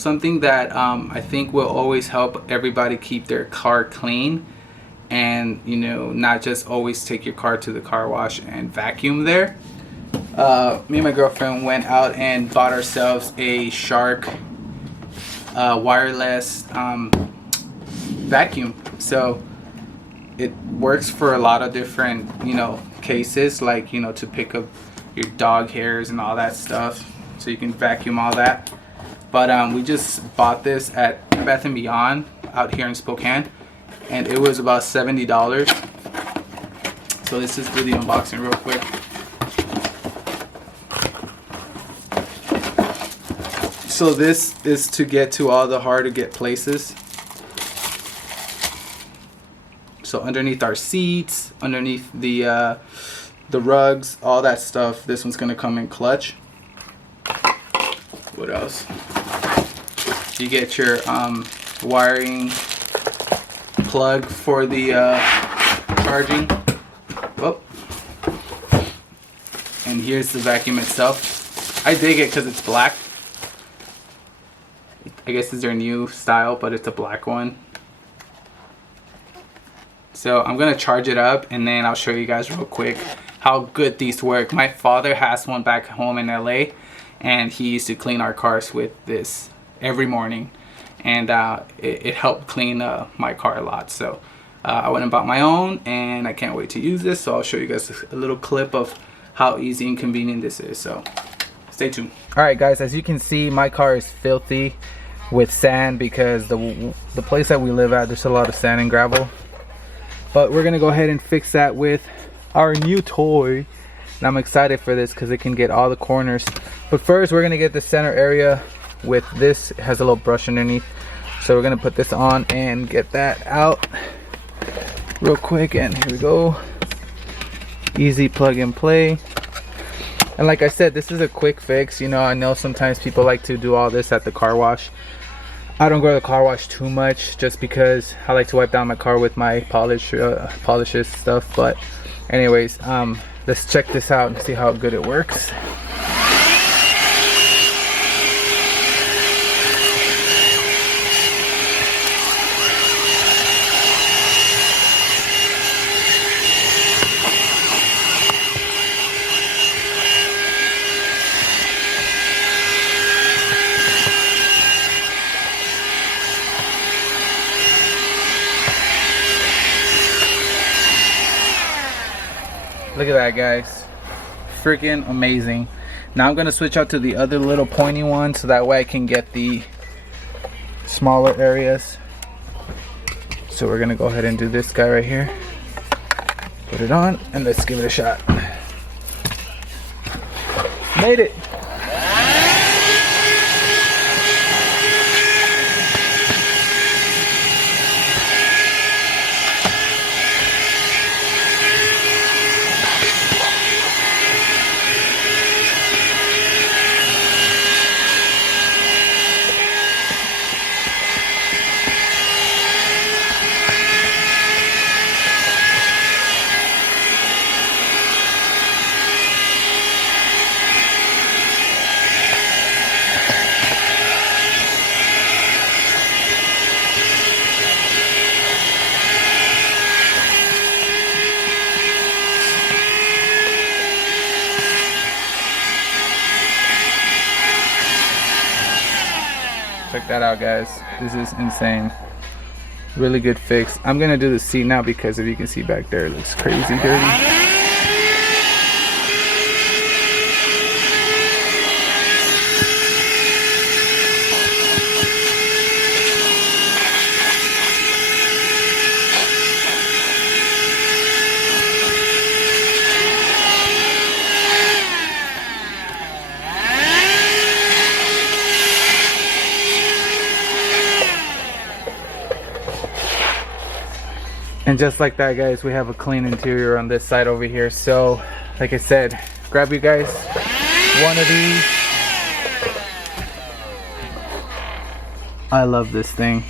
something that I think will always help everybody keep their car clean, and you know, not just always take your car to the car wash and vacuum there. Me and my girlfriend went out and bought ourselves a Shark wireless vacuum. So it works for a lot of different, you know, cases, like, you know, to pick up your dog hairs and all that stuff, so you can vacuum all that. But we just bought this at Bath & Beyond out here in Spokane, and it was about $70. So let's just do the unboxing real quick. So this is to get to all the hard to get places. So underneath our seats, underneath the rugs, all that stuff, this one's gonna come in clutch. What else? You get your wiring plug for the charging. Oh. And here's the vacuum itself. I dig it because it's black. I guess it's their new style, but it's a black one. So I'm gonna charge it up and then I'll show you guys real quick how good these work. My father has one back home in LA, and he used to clean our cars with this every morning, and it helped clean my car a lot. So I went and bought my own, and I can't wait to use this. So I'll show you guys a little clip of how easy and convenient this is. So stay tuned. All right guys, as you can see, my car is filthy with sand because the place that we live at, there's a lot of sand and gravel. But we're gonna go ahead and fix that with our new toy, and I'm excited for this because it can get all the corners. But first we're gonna get the center area with this. It has a little brush underneath, so we're gonna put this on and get that out real quick. And here we go, easy plug and play. And like I said, this is a quick fix. You know, I know sometimes people like to do all this at the car wash. I don't go to the car wash too much just because I like to wipe down my car with my polishes stuff. But anyways, let's check this out and see how good it works. Look at that, guys, freaking amazing. Now I'm gonna switch out to the other little pointy one so that way I can get the smaller areas. So we're gonna go ahead and do this guy right here, put it on, and let's give it a shot. Made it. Check that out, guys. This is insane. Really good fix. I'm gonna do the seat now because if you can see back there, it looks crazy dirty. And just like that, guys, we have a clean interior on this side over here. So like I said, grab you guys one of these. I love this thing.